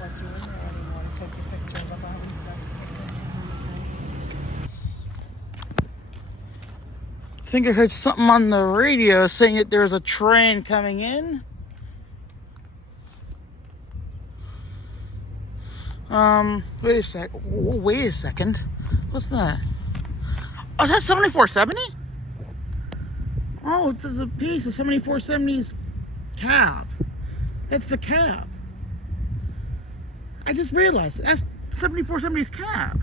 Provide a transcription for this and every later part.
let you in there anymore to take your pictures of them. I think I heard something on the radio saying that there's a train coming in. Wait a sec. Oh, wait a second. What's that? Oh, that's 7470? Oh, it's a piece of 7470's cab. That's the cab. I just realized that's 7470's cab.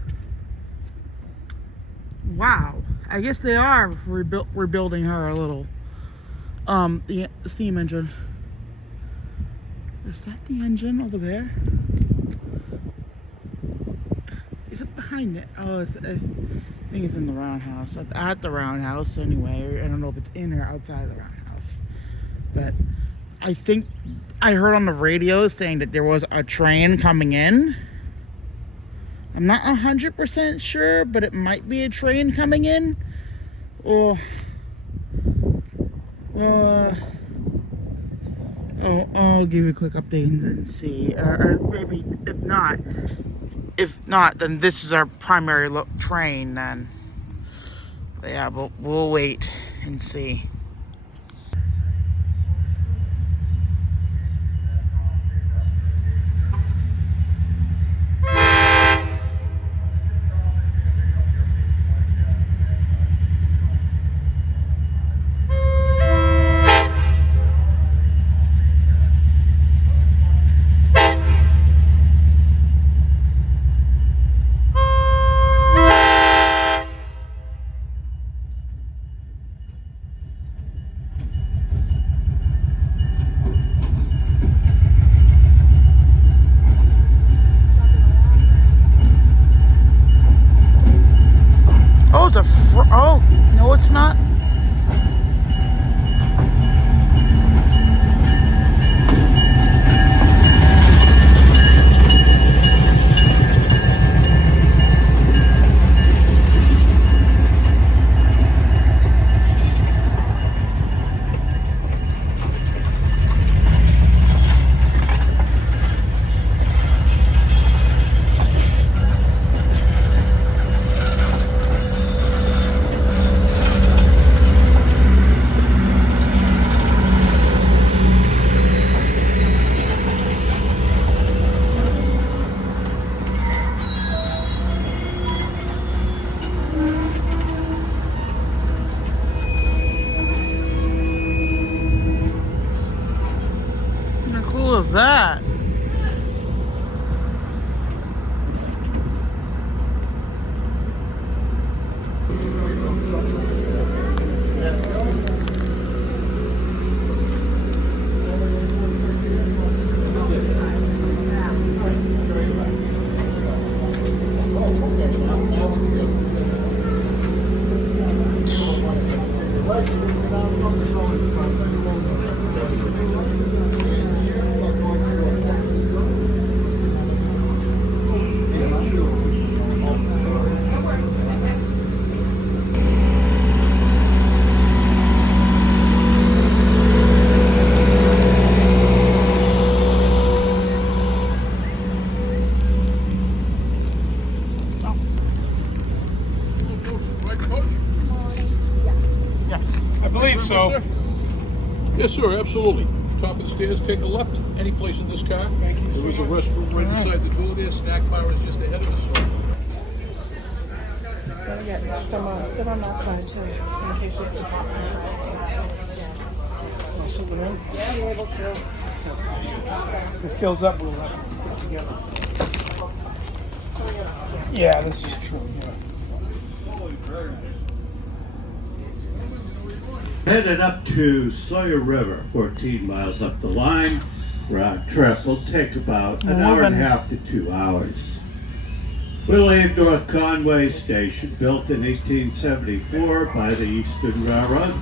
Wow. I guess they are rebuilding her a little. The steam engine. Is that the engine over there? Is it behind it? Oh, I think it's in the roundhouse. At the roundhouse, anyway. I don't know if it's in or outside of the roundhouse. But I think I heard on the radio saying that there was a train coming in. I'm not 100% sure, but it might be a train coming in. Or, I'll give you a quick update and see. Or maybe if not, then this is our primary train then. But yeah, but we'll wait and see. Oh, it's oh, no, it's not. How cool is that? Yes. I believe so. Yes, sir, absolutely. Top of the stairs, take a left, any place in this car. There is a restroom right beside the door there. Snack bar is just ahead of us. So. Gotta get someone sit on that side too, so in case we can pop in. Yeah, be able to. If it fills up, we'll have to put it together. Yeah, this is true. Yeah. Headed up to Sawyer River, 14 miles up the line. Round trip will take about an hour and a half to 2 hours. We'll leave North Conway Station, built in 1874 by the Eastern Railroad.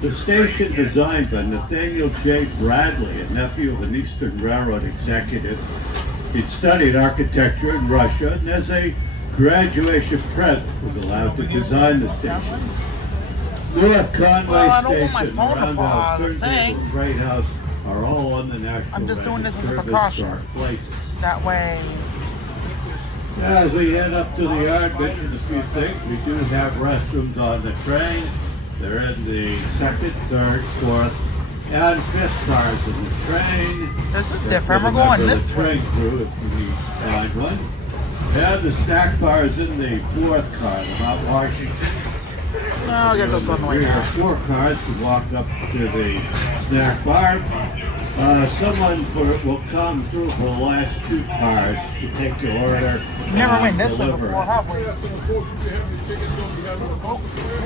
The station designed by Nathaniel J. Bradley, a nephew of an Eastern Railroad executive. He'd studied architecture in Russia, and as a graduation present was allowed to design the station. North Conway Station, Roundhouse, Turntable, Great House are all on the National I'm just doing this as a Register of precaution. Historic Places. That way. As we head up to the yard, mention a few things. We do have restrooms on the train. They're in the second, third, fourth, and fifth cars of the train. This is That's different. for We're the going member of this the way. train crew if you find one. And the snack bar is in the fourth car, the Mount Washington. No, I'll get those on the way Three or now. four cars to walk up to the snack bar. Someone will come through for the last two cars to take your order. Never and went this way deliver before, it. have we? Yeah, so the folks who have the tickets don't be having the postal there.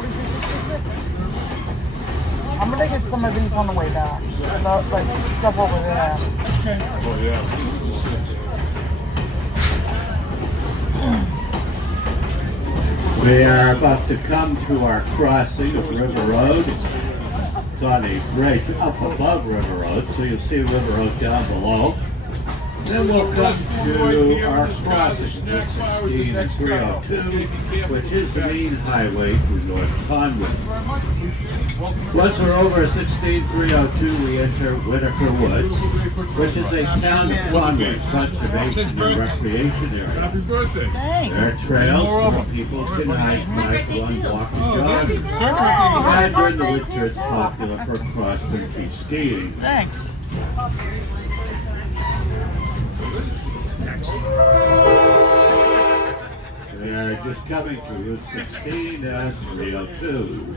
I'm gonna get some of these on the way back. Like stuff over there. Oh, yeah. We are about to come to our crossing of River Road. It's on a bridge up above River Road, so you'll see River Road down below. Then we'll come to our crossing, 116 and 302, which is the main highway to North Conway. Once we're over 16302, we enter Whitaker Woods, which is a town of Conway conservation and recreation area. Happy birthday. Thanks. There are trails where people can hike, one walk and jog. And during the winter, it's popular for cross-country skiing. Thanks. We are just coming to Route 16 and 302.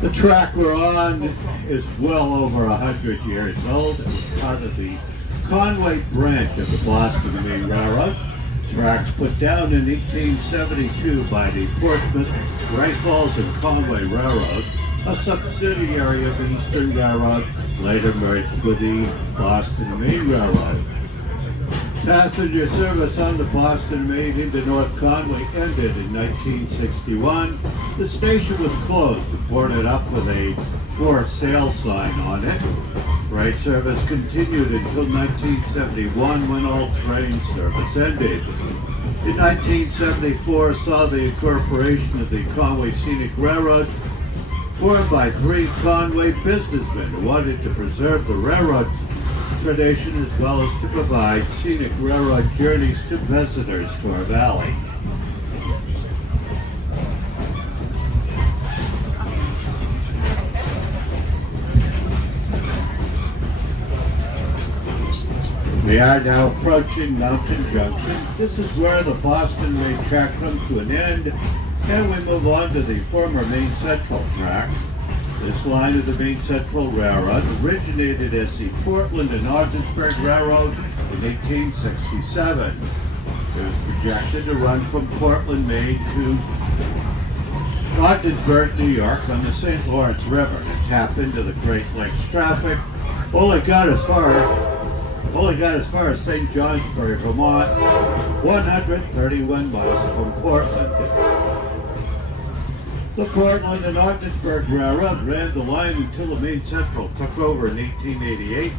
The track we're on is well over 100 years old. It was part of the Conway branch of the Boston and Maine Railroad. Tracks put down in 1872 by the Portsmouth, Great Falls and Conway Railroad, a subsidiary of the Eastern Railroad, later merged with the Boston and Maine Railroad. Passenger service on the Boston and Maine into North Conway ended in 1961. The station was closed and boarded up with a for sale sign on it. Freight service continued until 1971 when all train service ended. In 1974 saw the incorporation of the Conway Scenic Railroad, formed by three Conway businessmen who wanted to preserve the railroad tradition as well as to provide scenic railroad journeys to visitors to our valley. We are now approaching Mountain Junction. This is where the Boston Maine track comes to an end, and we move on to the former Maine Central track. This line of the Maine Central Railroad originated as the Portland and Ogdensburg Railroad in 1867. It was projected to run from Portland, Maine to Ogdensburg, New York on the St. Lawrence River to tap into the Great Lakes traffic. Only got as far as St. Johnsbury, Vermont, 131 miles from Portland. The Portland and Ogdensburg Railroad ran the line until the Maine Central took over in 1888.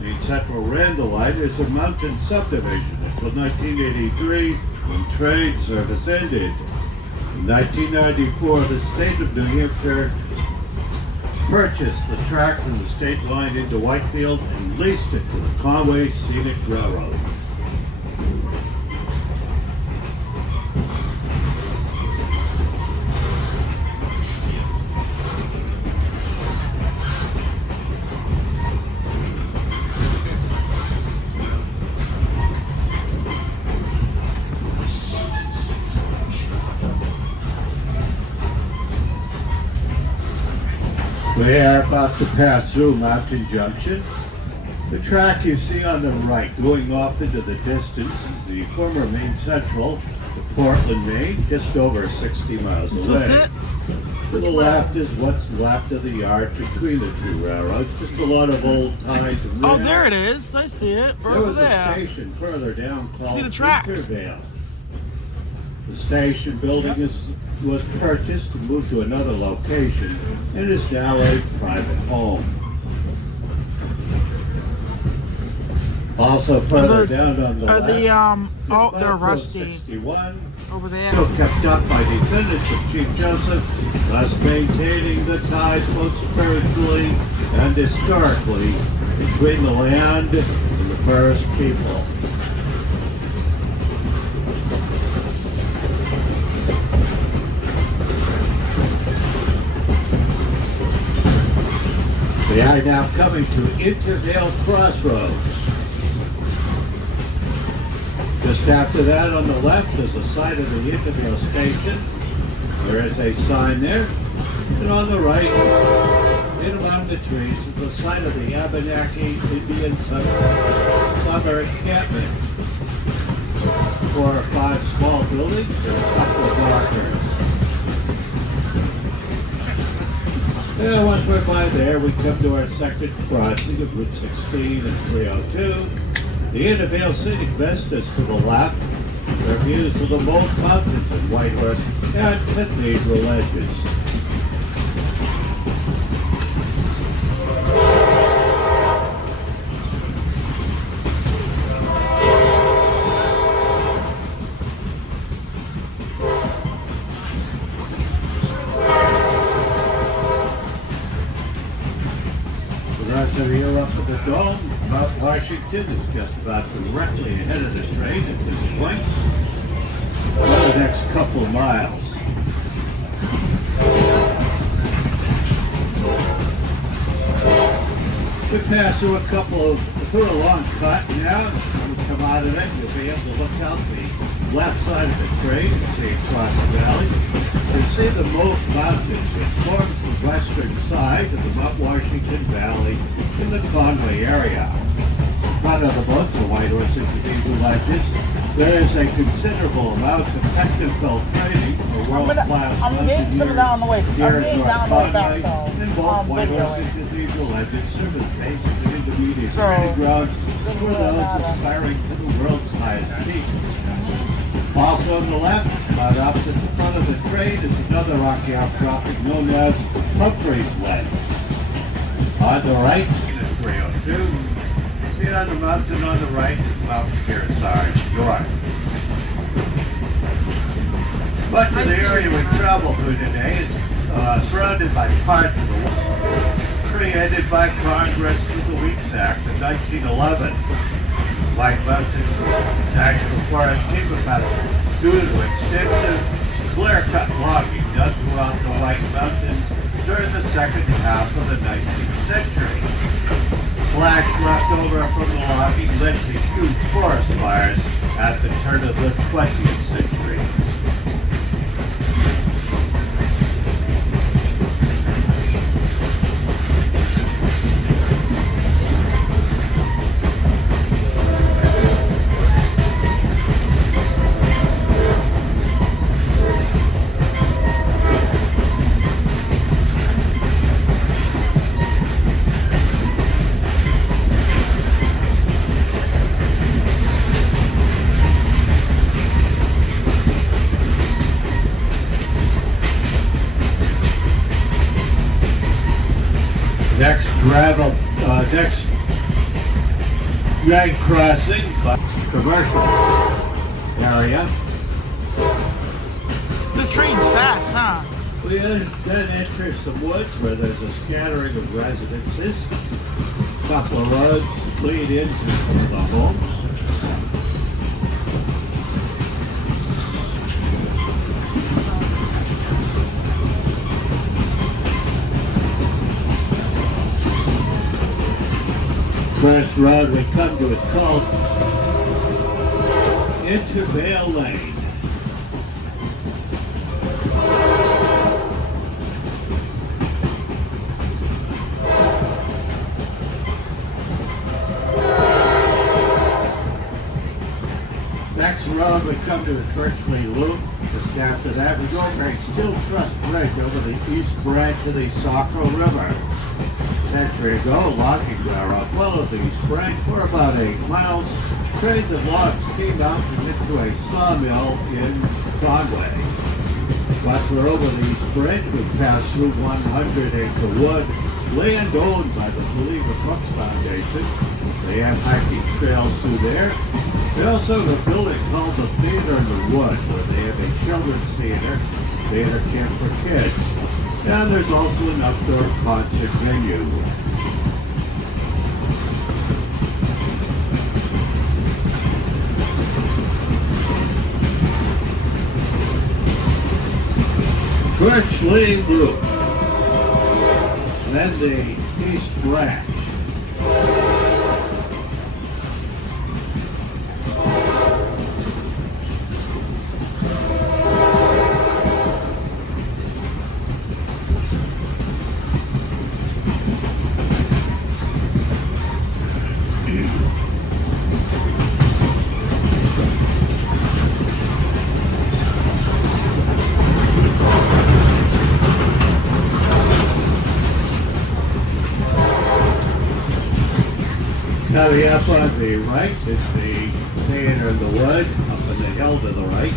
Maine Central ran the line as a mountain subdivision until 1983 when train service ended. In 1994, the state of New Hampshire purchased the track from the state line into Whitefield and leased it to the Conway Scenic Railroad. We are about to pass through Mountain Junction. The track you see on the right going off into the distance is the former Maine Central to Portland, Maine, just over 60 miles away. Is this it? To the left is what's left of the yard between the two railroads, just a lot of old ties and Oh, rails. there it is. I see it. Right There over was a there. station further down called See the tracks. Intervale. The station building was purchased and moved to another location and is now a private home. Also further down on the Are left, the oh, they're Mile rusty 61, over there. still kept up by descendants of Chief Joseph, thus maintaining the ties both spiritually and historically between the land and the first people. We are now coming to Intervale Crossroads. Just after that on the left is the site of the Intervale Station. There is a sign there. And on the right, in among the trees, is the site of the Abenaki Indian summer encampment. 4 or 5 small buildings and a couple of markers. And once we're by there, we come to our second crossing of Route 16 and 302. The Intervale Scenic Vistas to the left. Their views of the Mold Mountains in Whitehorse and Cathedral Ledges. For those of you up at the dome, Mount Washington is just about directly ahead of the train at this point. For the next couple of miles. We pass through through a long cut now. When we come out of it, you'll be able to look out the left side of the train and see across the valley. You can see the Moat Mountains that form the western side of the Mount Washington Valley in the Conway area. In front of the boats, the Whitehorse and Cathedral Ledges, there is a considerable amount of technical training for world-class I'm getting some down the way. I'm getting down the way back though. In both Whitehorse and Cathedral Ledges serve as basic and intermediate training grounds for those aspiring to the world's highest peaks. Also on the left, about opposite the front of the train, is another rocky outcropping known as Humphrey's Ledge. On the right is 302. And on the mountain on the right is Mount Kearsarge, New York. Much of the area we travel through today is surrounded by parts of the world created by Congress through the Weeks Act of 1911. White Mountain National Forest came about due to extensive clear-cut logging done throughout the White Mountains during the second half of the 19th century. Slash left over from the logging led to huge forest fires at the turn of the 20th century. Next drag crossing, but commercial area. The train's fast, huh? We then enter some woods where there's a scattering of residences. A couple of roads lead into some of the homes. First road we come to is called Intervale Lane. Next road we come to is Birchley Loop. Just after that we go over a Steel Truss Bridge over the east branch of the Saco River. A century ago, logging railroad followed the east branch for about 8 miles. Trains of logs came out and into a sawmill in Conway. Once we're over the east branch, we pass through 100-acre wood, land owned by the Believer Books Foundation. They have hiking trails through there. They also have a building called the Theater in the Wood, where they have a children's theater camp for kids. And there's also an outdoor concert venue. Birch Lane Loop, then the East Branch. Coming up on the right is the Theater in the Wood, up on the hill to the right.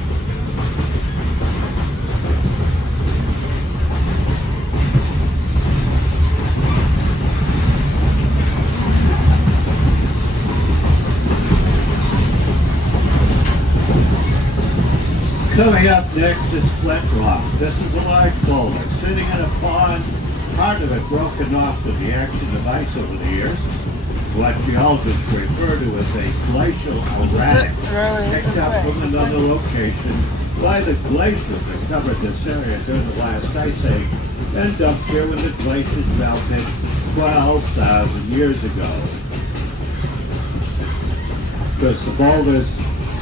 Coming up next is Flint Rock. This is a large boulder sitting in a pond, part of it broken off with the action of ice over the years. What geologists refer to as a glacial erratic, picked up from another location by the glaciers that covered this area during the last ice age, and dumped here when the glaciers melted 12,000 years ago. Because the boulders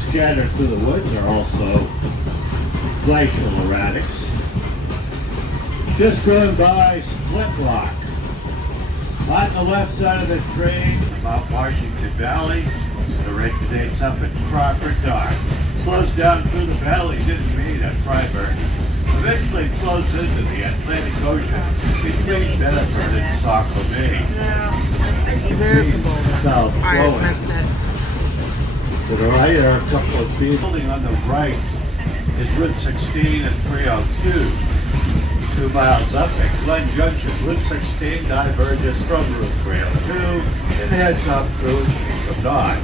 scattered through the woods are also glacial erratics. Just going by Split Rock. On the left side of the train, about Washington Valley, it originates up at Crawford Dock. Flows down through the valley, didn't meet at Freiburg. Eventually flows into the Atlantic Ocean between Bedford and Saco Bay. There's the boulder. South I flowing. missed it. To the right are a couple of feet. Building on the right is Route 16 and 302. 2 miles up at Glen Junction, Route 16 diverges from Route 302 and heads up through from Dodge,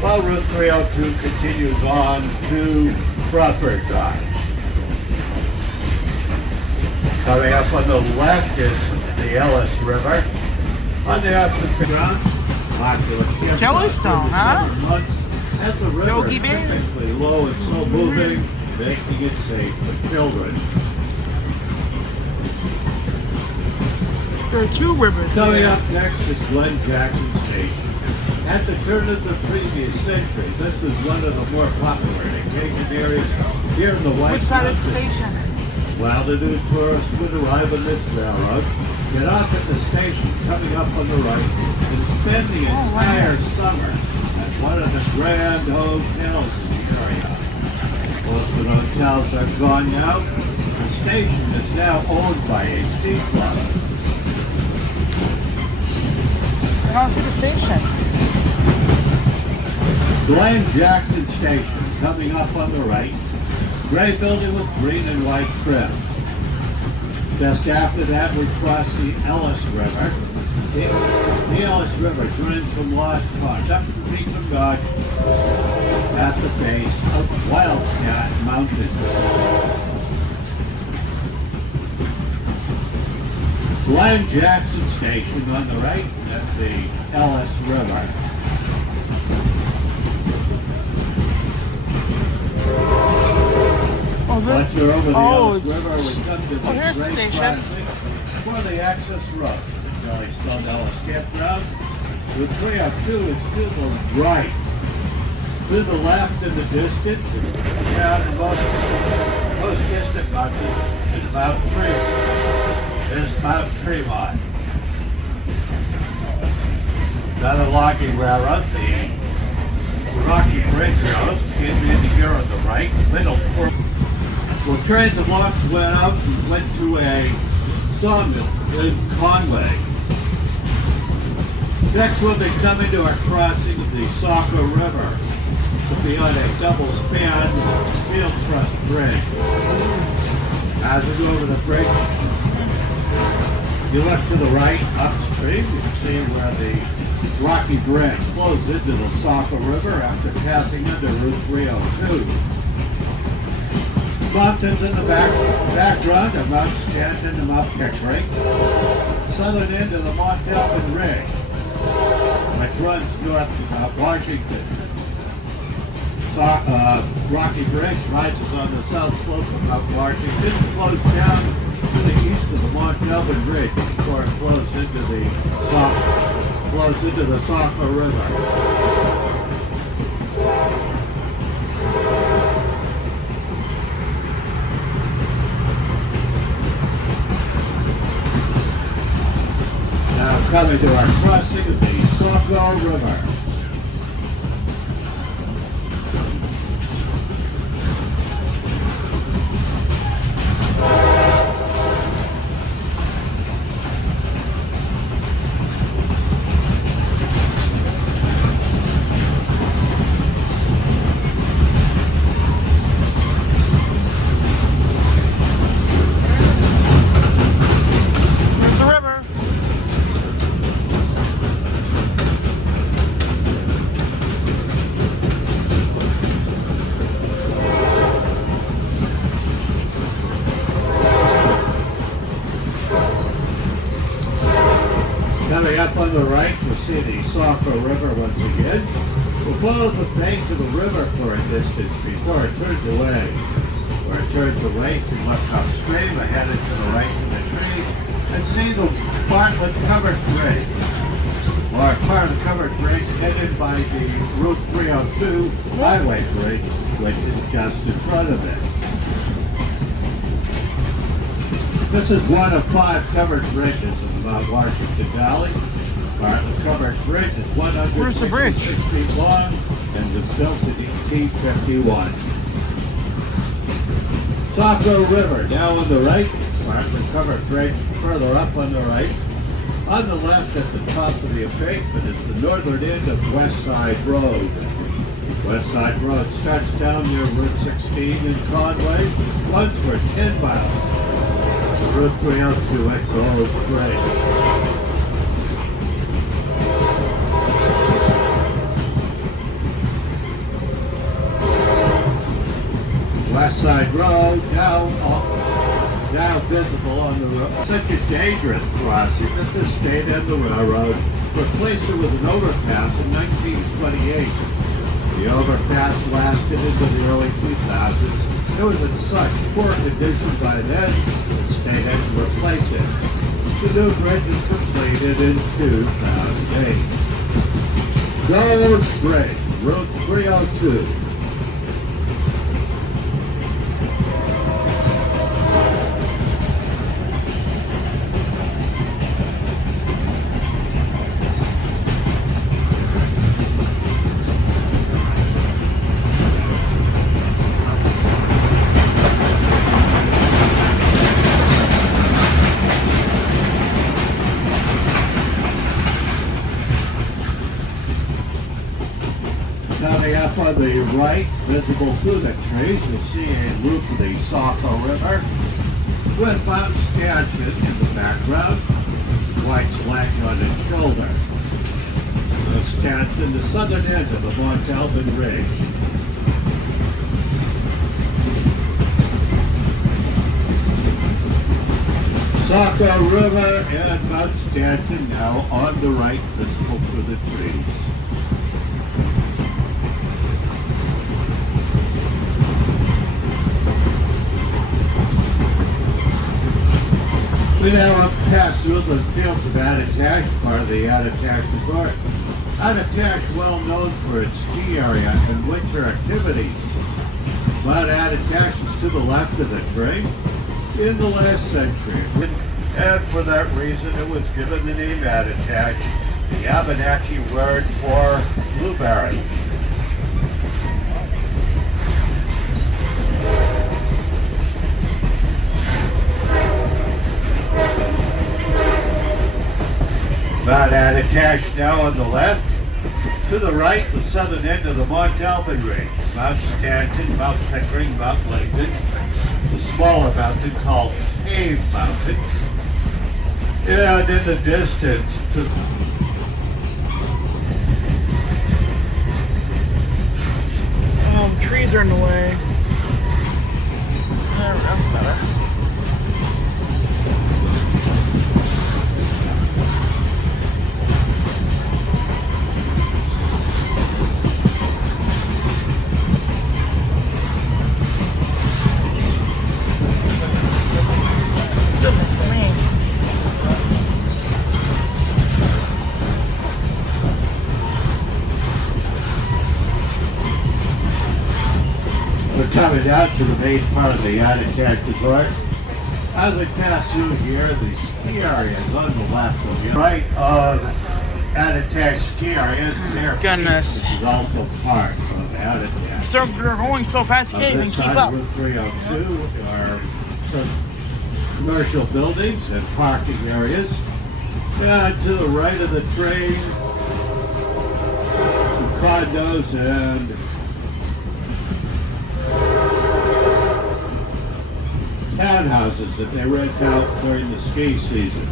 while Route 302 continues on to Crawford Dodge. Coming up on the left is the Ellis River. On the opposite ground, popular campground Yellowstone, huh? As the river Yogi is Bear? typically low and slow moving, making it safe for children. There are 2 rivers Coming here. up next is Glen Jackson Station. At the turn of the previous century, this was one of the more popular vacation areas here in the White Which side of the Mountains. station? Well-to-do tourists would arrive on this railroad, get off at the station coming up on the right, and spend the entire summer at one of the grand hotels in the area. Most of the hotels are gone now. The station is now owned by a sea club. I don't see the station. Glen Jackson Station, coming up on the right. Gray building with green and white trim. Just after that, we cross the Ellis River. The Ellis River joins from Lost Pond up to Beacon Dodge at the base of Wildcat Mountain. Glen Jackson Station on the right at the Ellis River. Oh, Once we're over the Ellis it's- River, we come to the here's the great station. crossing for the access road. The Jellystone Ellis Campground. The 302 is to the right. To the left in the distance, down in most distant mountain is Mount Tremont. Is Mount Tremont. Another logging railroad, the Rocky Bridge Road, came in here on the right, middle. Well, trains of logs went out and went to a sawmill in Conway. Next we'll be coming to our crossing of the Saco River to be on a double-span field truss bridge. As we go over the bridge, you look to the right upstream, you can see where the Rocky Branch flows into the Saco River after passing under Route 302. Mountains in the background of Mount Stanton and Mount Pickering. Southern end of the Mont Elvin Ridge, which runs north of Washington. Rocky Branch rises on the south slope of Mount Washington, flows down to the east of the Mont Elvin Ridge before it flows into the Saco River. Now coming to our crossing of the Saco River. There's the river. Coming up on the right, you'll see the Saco River once again. We'll follow the bank of the river for a distance before it turns away. Where it turns away, we look upstream, ahead and to the right of the trees, and see the Bartlett Covered Bridge. Or part of the covered bridge headed by the Route 302 highway bridge, which is just in front of it. This is one of 5 covered bridges in the Mount Washington Valley. The covered bridge is 166 feet long and was built in 1851. Saco River now on the right, the covered bridge further up on the right. On the left at the top of the embankment is the northern end of West Side Road. West Side Road starts down near Route 16 in Conway, runs for 10 miles. Route 302 at Gold Bridge. West Side Road now visible on the road. Such a dangerous crossing that the state and the railroad replaced it with an overpass in 1928. The overpass lasted into the early 2000s. It was in such poor condition by then, the state had to replace it. The new bridge was completed in 2008. Gold Bridge, Route 302. Coming up on the right, visible through the trees, you'll see a loop of the Saco River with Mount Stanton in the background, white flag on its shoulder. Mount Stanton, the southern end of the Mont Elvin Ridge. Saco River and Mount Stanton now on the right, visible through the trees. We now have passed through the fields of Attitash, part of the Attitash Resort. Attitash, well known for its ski area and winter activities. Mount Attitash is to the left of the train in the last century. And for that reason, it was given the name Attitash, the Abenaki word for blueberry. Mount Attitash now on the left. To the right, the southern end of the Mont Elvin Range. Mount Stanton, Mount Pickering, Mount Lincoln. The smaller mountain called Cave Mountain. And in the distance, trees are in the way. There, that's better. Goodness me. We're coming down to the main part of the Attitash Resort. As we pass through here, the ski area is on the left of you. Right of Attitash ski area is there. Goodness. Which is also part of Attitash. So they're going so fast you can't even keep up. Route 302 are some commercial buildings and parking areas. And to the right of the train, some condos and townhouses that they rent out during the ski season.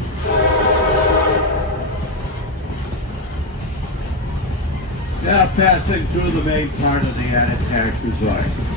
Now passing through the main part of the Attitash Resort.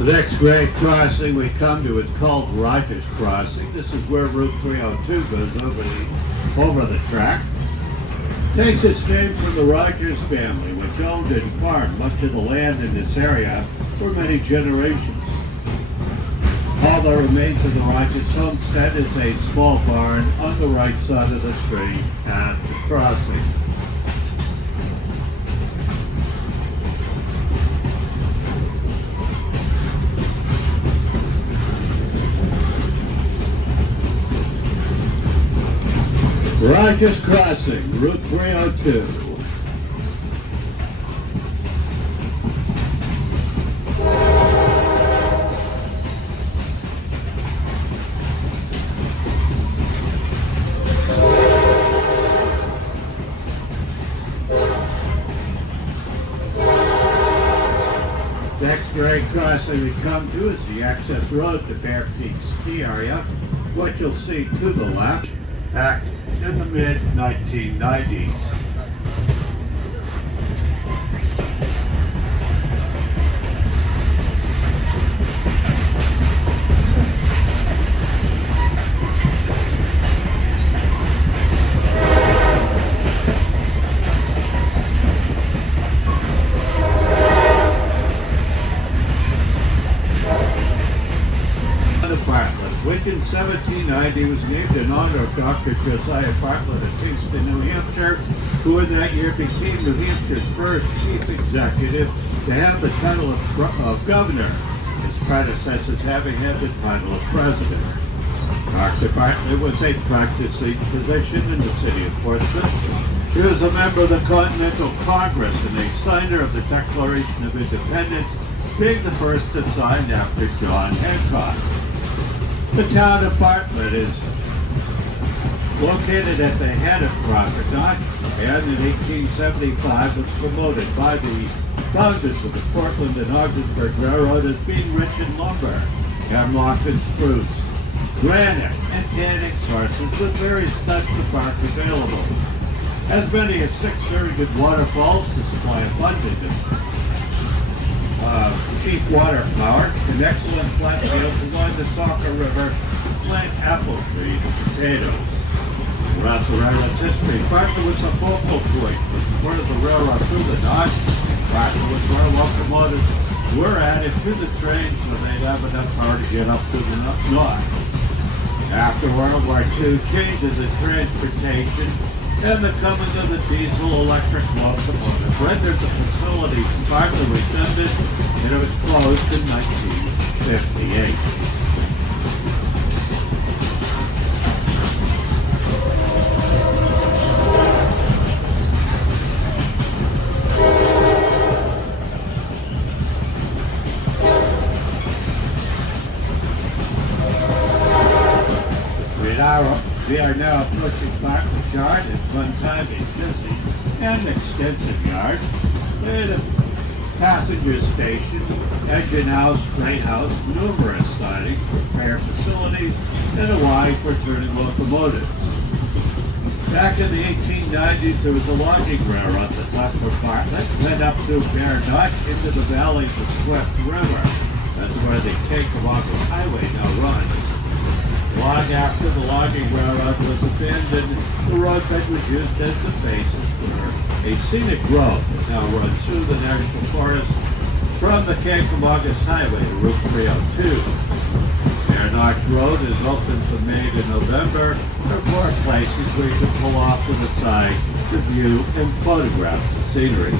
The next grade crossing we come to is called Rogers Crossing. This is where Route 302 goes over the track. Takes its name from the Rogers family, which owned and farmed much of the land in this area for many generations. All that remains of the Rogers homestead is a small barn on the right side of the street at the crossing. Rogers Crossing, Route 302. Next grade crossing we come to is the access road to Bear Peak Ski Area. What you'll see to the left, back in the mid-1990s. Which in 1790 was named in honor of Dr. Josiah Bartlett of Kingston, New Hampshire, who in that year became New Hampshire's first chief executive to have the title of governor, his predecessors having had the title of president. Dr. Bartlett was a practicing physician in the city of Portsmouth. He was a member of the Continental Congress and a signer of the Declaration of Independence, being the first to sign after John Hancock. The town of Bartlett is located at the head of Crocodile, and in 1875 was promoted by the founders of the Portland and Ogdensburg Railroad as being rich in lumber, hemlock and spruce, granite, and tannic sources with various types of bark available. As many as 6 very good waterfalls to supply abundant cheap water power, an excellent flat field along the Saco River, plant apple trees and potatoes. Throughout the railroad's history, Bartlett was a focal point for the railroad through the north. Bartlett was where locomotives were added to the trains when they'd have enough power to get up to the north. After World War II, changes in transportation and the coming of the diesel-electric locomotive rendered the facility partly redundant, and it was closed in 1958. We are now approaching Bartlett Yard. At one time a busy and extensive yard with a passenger station, engine house, freight house, numerous sidings, repair facilities, and a Y for turning locomotives. Back in the 1890s, there was a logging railroad that left for Bartlett, went up through Bear Nut into the valley of the Swift River. That's where the Kankawagga Highway now runs. Long after the logging railroad was abandoned, the roadbed was used as the basis for a scenic road that now runs through the national forest from the Kankawagga Highway to Route 302. Bear Notch Road is open from May to November. There are more places where you can pull off to the side to view and photograph the scenery.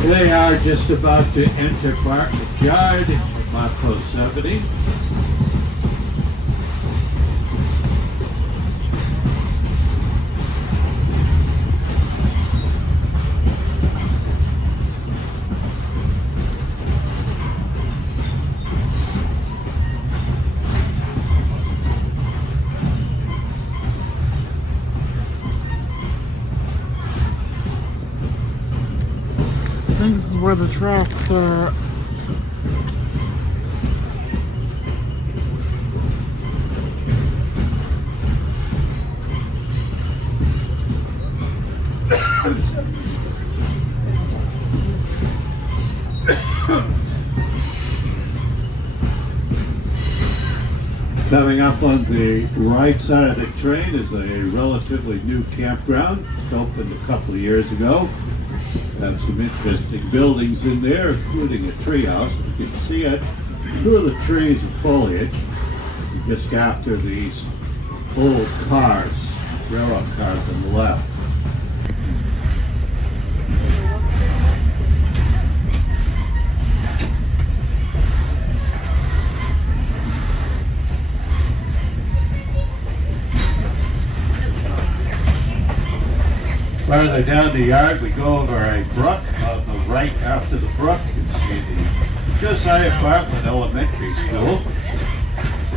They are just about to enter Bartlett Yard at mile post 70. I think this is where the tracks are. Coming up on the right side of the train is a relatively new campground. It opened a couple of years ago. Have some interesting buildings in there, including a treehouse. You can see it through the trees and foliage, just after these old cars, railroad cars on the left. Farther down the yard, we go over a brook. On the right after the brook, you can see the Josiah Bartlett Elementary School.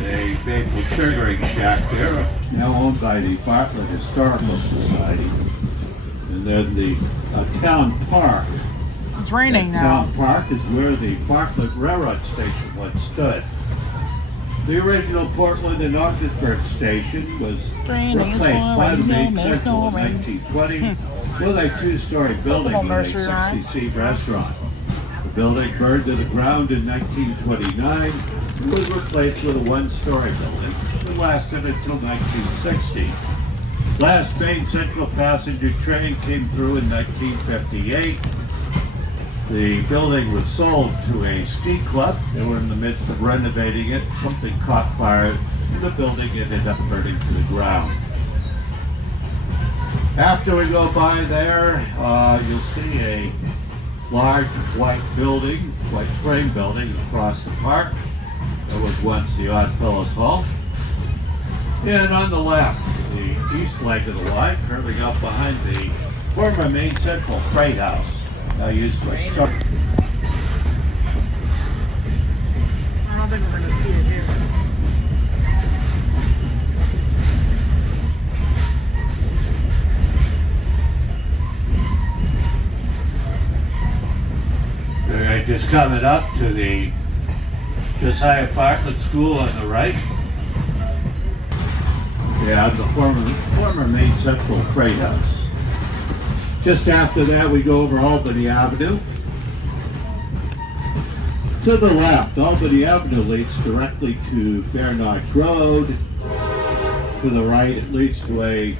There's a maple sugaring shack there, now owned by the Bartlett Historical Society. And then the town park. It's raining now. Town park is where the Bartlett Railroad Station once stood. The original Portland and Ogdensburg station was replaced by the Main Central in 1920 with a two-story building with a 60-seat restaurant. The building burned to the ground in 1929 and was replaced with a one-story building that lasted until 1960. Last Main Central passenger train came through in 1958. The building was sold to a ski club. They were in the midst of renovating it. Something caught fire, and the building ended up burning to the ground. After we go by there, you'll see a large white building, white frame building across the park. That was once the Oddfellows Hall. And on the left, the east leg of the Y, curving up behind the former Main Central Freight House. Now used for storage. I don't think we're going to see it here. They're just coming up to the Josiah Bartlett School on the right. Yeah, the former Main Central Freight House. Just after that, we go over Albany Avenue. To the left, Albany Avenue leads directly to Fair Notch Road. To the right, it leads to a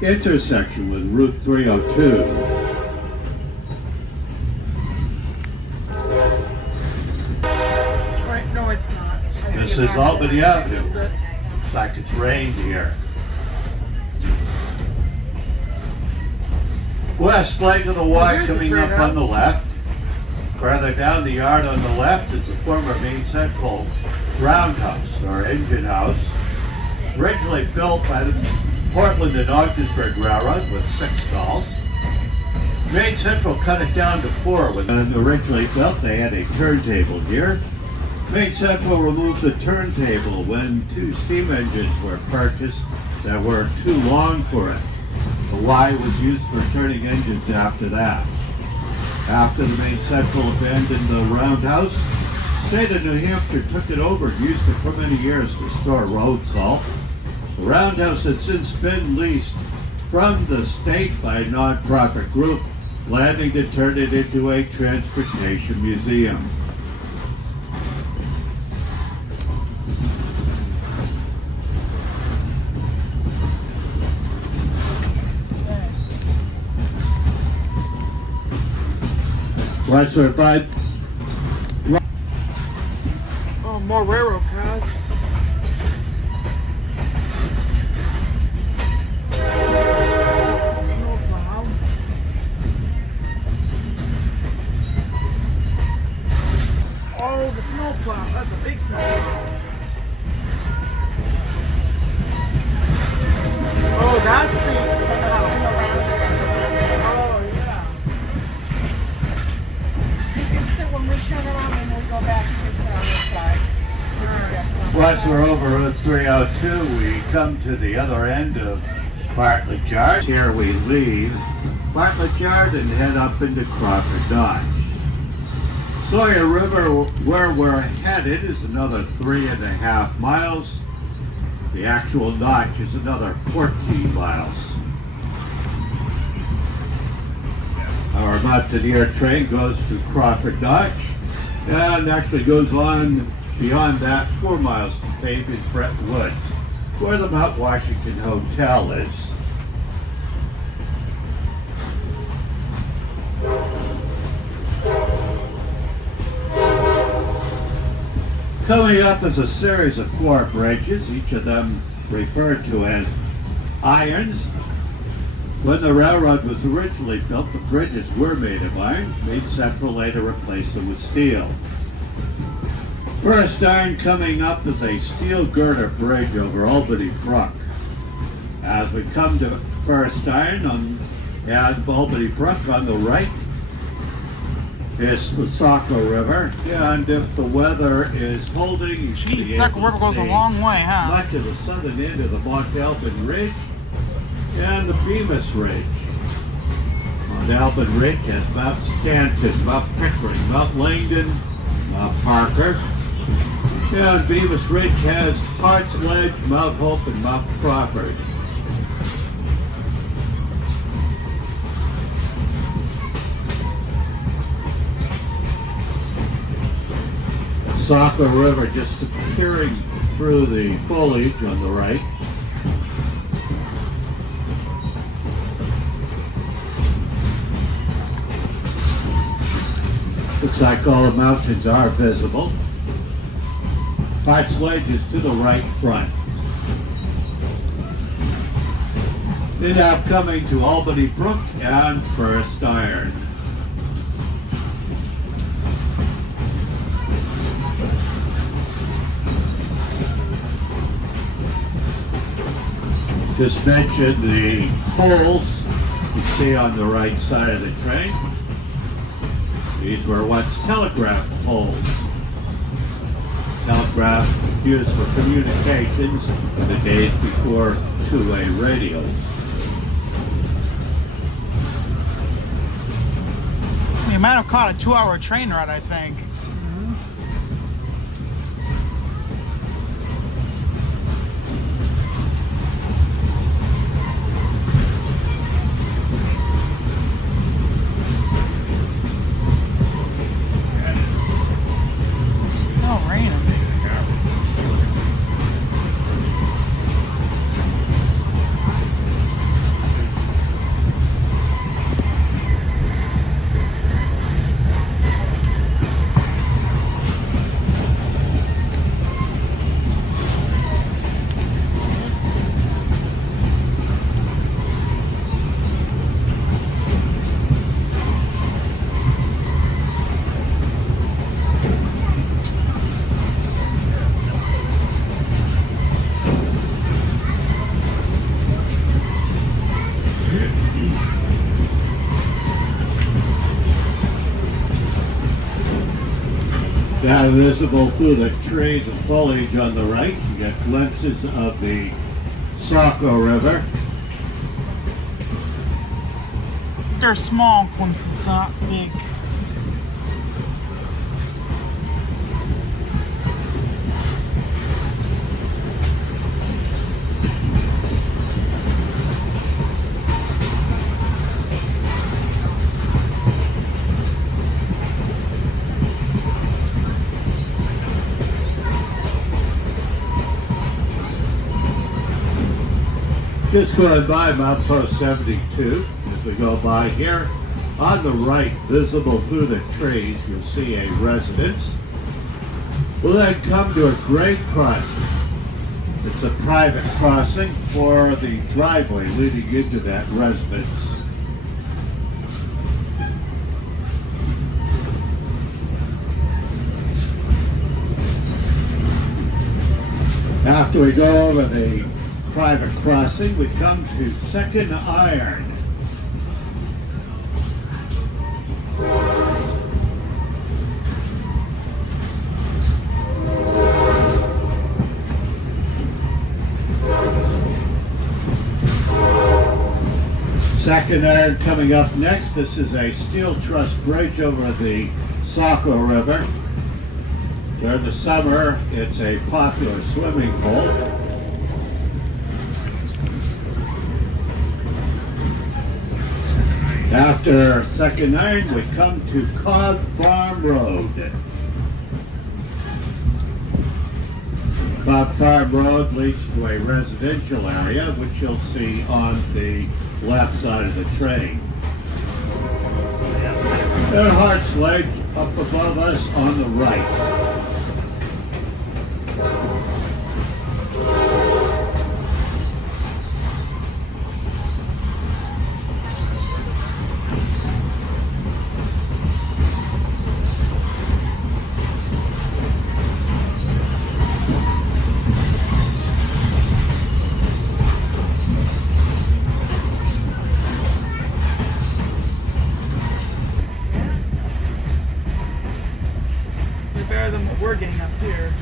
intersection with Route 302. Right, no, it's not. This is Albany Avenue. Looks like it's rained here. West flank of the Y Here's the coming Fred up on the House. left. Further down the yard on the left is the former Main Central Roundhouse, or engine house, originally built by the Portland and Ogdensburg Railroad with 6 stalls. Main Central cut it down to 4 when originally built. They had a turntable here. Main Central removed the turntable when 2 steam engines were purchased that were too long for it. The Y was used for turning engines after that. After the Main Central abandoned the roundhouse, the state of New Hampshire took it over and used it for many years to store road salt. The roundhouse had since been leased from the state by a non-profit group, planning to turn it into a transportation museum. Westward by Oh, more railroad cars. Snowplow. Oh, the snowplow. That's a big snowplow. Oh, that's the. Oh, yeah. You can sit when we turn around and we'll go back, you can sit on this side. So you can get some. once we're over Route 302, we come to the other end of Bartlett Yard. Here we leave Bartlett Yard and head up into Crawford Notch. Sawyer River, where we're headed, is another 3.5 miles. The actual notch is another 14 miles. Our Mountaineer train goes to Crawford Notch and actually goes on beyond that 4 miles to Fabian Brett Woods, where the Mount Washington Hotel is. Coming up is a series of 4 bridges, each of them referred to as irons. When the railroad was originally built, the bridges were made of iron. Main Central later replaced them with steel. First iron coming up is a steel girder bridge over Albany Brook. As we come to first iron at Albany Brook on the right is the Saco River, and if the weather is holding, you should be Geez, able Saco River to goes a see long way, huh? much of the southern end of the Mount Albin Ridge and the Bemis Ridge. Mount Albin Ridge has Mount Stanton, Mount Pickering, Mount Langdon, Mount Parker, and Bemis Ridge has Hart's Ledge, Mount Hope, and Mount Crawford. Saco River just appearing through the foliage on the right. Looks like all the mountains are visible. Hart's Ledge is to the right front. Then now coming to Albany Brook and First Iron. Just mentioned the poles you see on the right side of the train. These were once telegraph poles. Telegraph used for communications in the days before two-way radios. You might have caught a 2-hour train ride, I think. Now visible through the trees and foliage on the right, you get glimpses of the Saco River. They're small glimpses, not big. Just going by Post 72, as we go by here, on the right, visible through the trees, you'll see a residence. We'll then come to a grade crossing. It's a private crossing for the driveway leading into that residence. After we go over the private crossing, we come to Second Iron. Second Iron coming up next. This is a steel truss bridge over the Saco River. During the summer, it's a popular swimming pool. After Second Iron, we come to Cod Farm Road. Cod Farm Road leads to a residential area, which you'll see on the left side of the train. And Hart's Lake up above us on the right. They're better than what we're getting up here.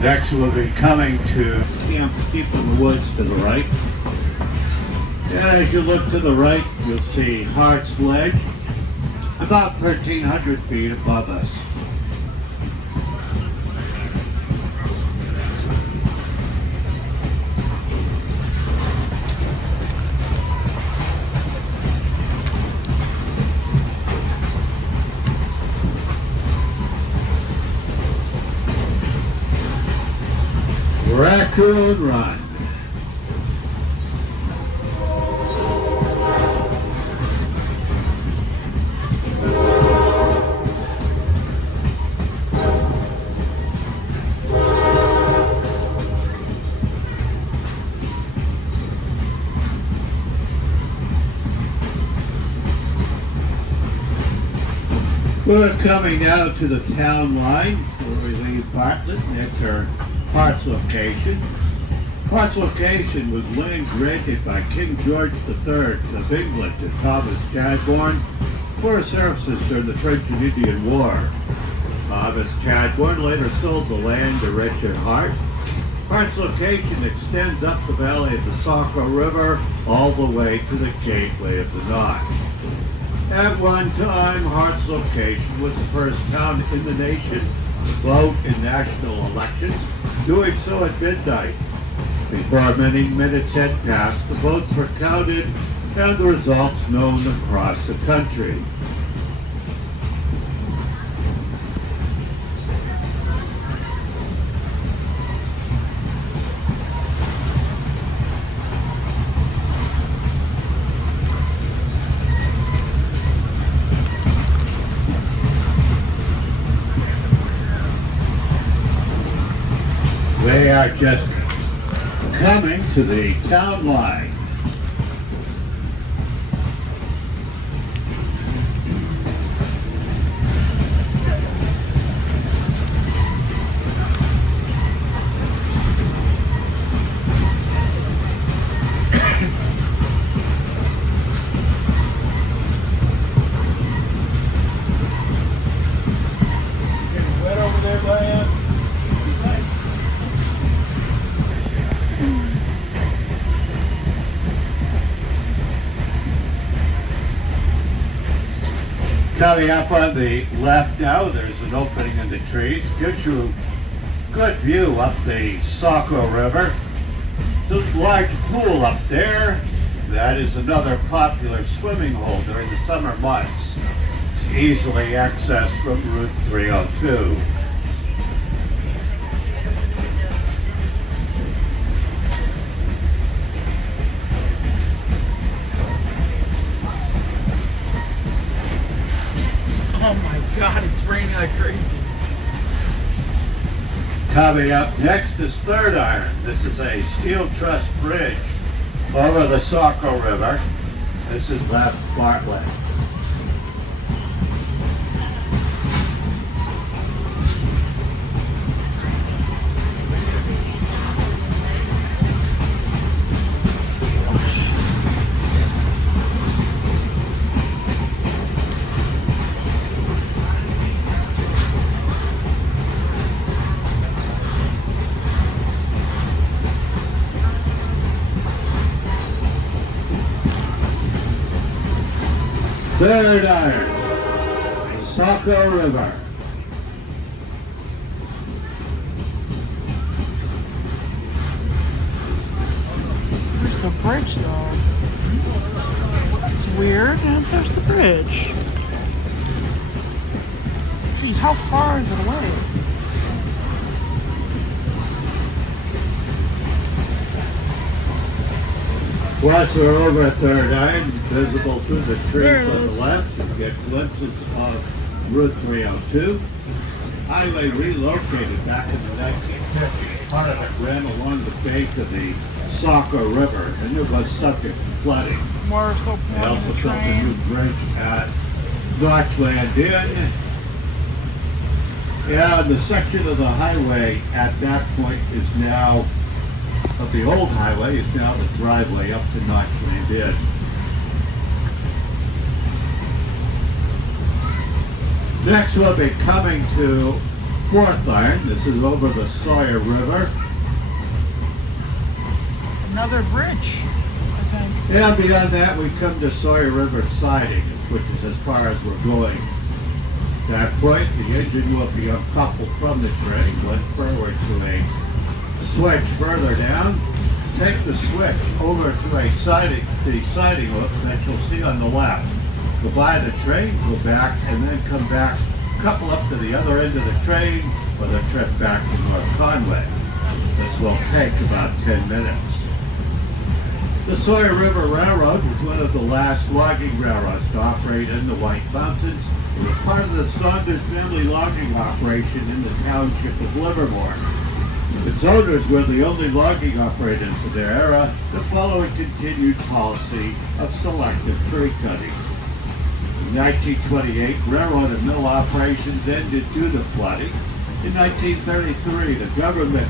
Next we'll be coming to Camp Steep in the Woods to the right. And as you look to the right, you'll see Hart's Ledge, about 1,300 feet above us. Raccoon Run. We're coming now to the town line where we leave Bartlett. That's our Hart's location. Hart's location was land granted by King George III of England to Thomas Chadbourne for his services during the French and Indian War. Thomas Chadbourne later sold the land to Richard Hart. Hart's location extends up the valley of the Saco River all the way to the gateway of the Notch. At one time, Hart's location was the first town in the nation to vote in national elections, doing so at midnight. Before many minutes had passed, the votes were counted and the results known across the country. They are just coming to the town line. Coming up on the left now, there's an opening in the trees. Gives you a good view up the Saco River. There's a large pool up there. That is another popular swimming hole during the summer months. It's easily accessed from Route 302. Oh my God, it's raining like crazy. Coming up next is Third Iron. This is a steel truss bridge over the Saco River. This is left Bartlett. Third Iron, Saco River. There's the bridge though. That's weird. And there's the bridge. Jeez, how far is it away? Once we're over Third Iron, visible through the trees on the left, you get glimpses of Route 302. Highway relocated back in the 1950s. Part of it ran along the bank of the Saco River, and it was subject to flooding. More so They point also the built a new train. bridge at Notchland Inn. And the section of the highway at that point is now, of the old highway, is now the driveway up to Notchland Inn. Next we'll be coming to Fourth Iron. This is over the Sawyer River. Another bridge, I think. And beyond that we come to Sawyer River siding, which is as far as we're going. At that point, the engine will be uncoupled from the train, led forward to a switch further down. Take the switch over to a siding, the siding hook that you'll see on the left. Go by the train, go back, and then come back, couple up to the other end of the train for the trip back to North Conway. This will take about 10 minutes. The Sawyer River Railroad was one of the last logging railroads to operate in the White Mountains. It was part of the Saunders family logging operation in the township of Livermore. Its owners were the only logging operators of their era to follow a continued policy of selective tree cutting. In 1928, railroad and mill operations ended due to flooding. In 1933, the government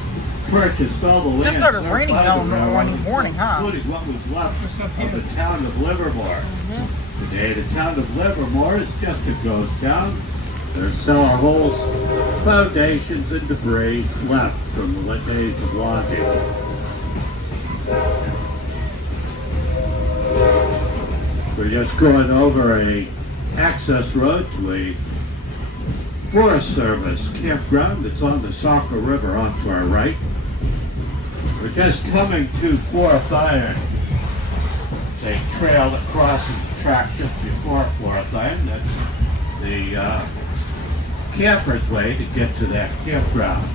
purchased all the land Just started served raining by the out in the railroad, morning, huh? including what was left of the town of Livermore. Today, the town of Livermore is just a ghost town. There are cellar holes, foundations, and debris left from the days of logging. We're just going over a access road to a Forest Service campground that's on the Saco River onto our right. We're just coming to Fourth Iron. It's a trail that crosses the track just before Fourth Iron. That's the camper's way to get to that campground.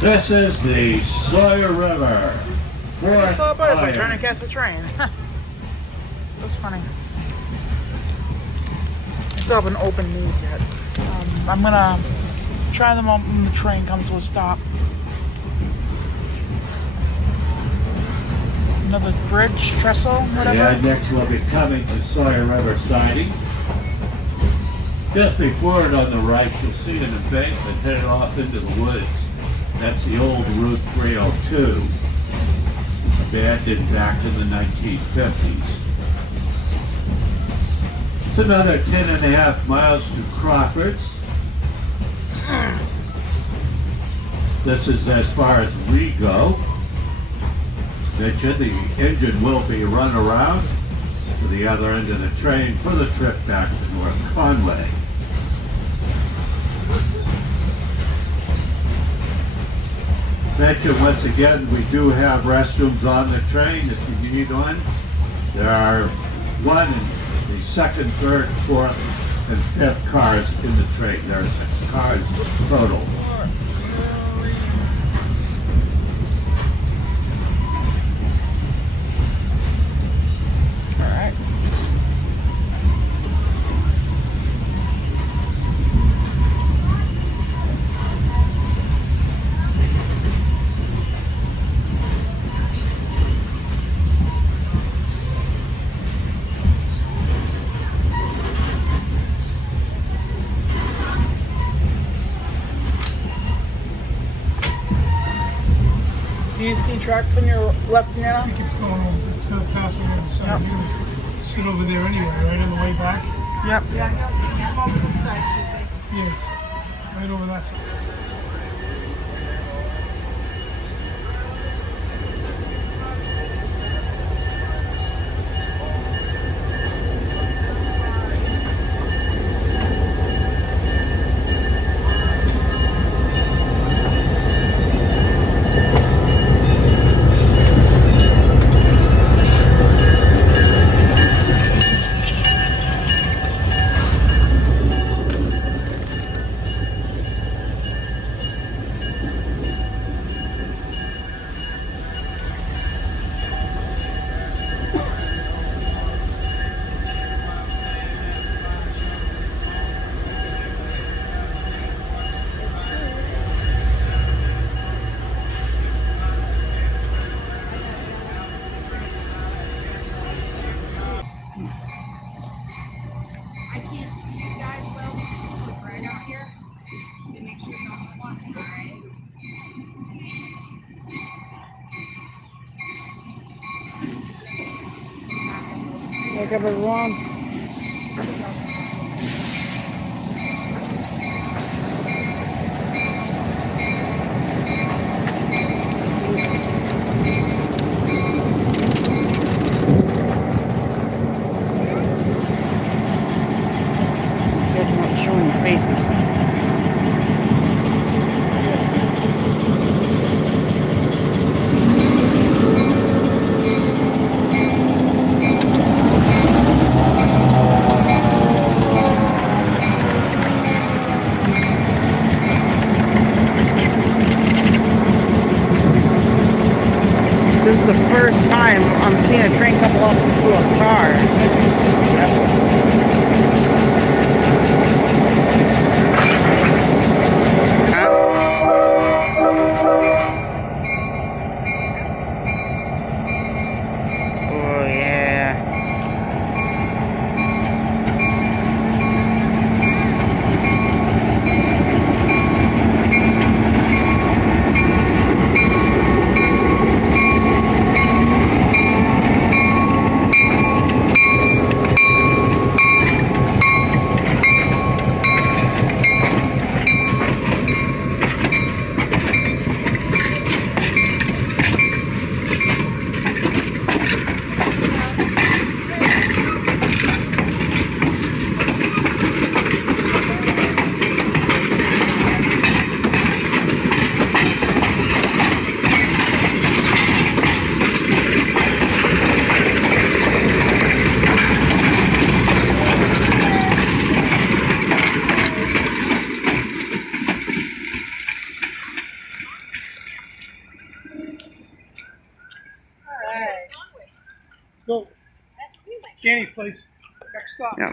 This is the Sawyer River. I saw a butterfly Iron. trying to catch the train. That's funny. I still haven't opened these yet. I'm gonna try them on when the train comes to a stop. Another bridge, trestle, whatever. Yeah, next we'll be coming to Sawyer River siding. Just before it on the right, you'll see an embankment headed off into the woods. That's the old Route 302, abandoned back in the 1950s. It's another 10.5 miles to Crawford's. This is as far as we go. Mentioned the engine will be run around to the other end of the train for the trip back to North Conway. Mention once again, we do have restrooms on the train if you need one. There are one in the second, third, fourth, and fifth cars in the train. There are 6 cars total. Do you see tracks on your left now? I think it's going over. It's going to pass over the side. Yep. Sit over there anyway, right on the way back. Yep. Yeah, you'll see him over the side, you think. Yes, right over that side. I can't see you guys well because it's so bright out here. So make sure you're not watching, alright? Wake up, everyone. They're not showing faces. This is the first time I'm seeing a train couple up to a car. Oh yeah. Go. Danny's place. Next stop. Yeah.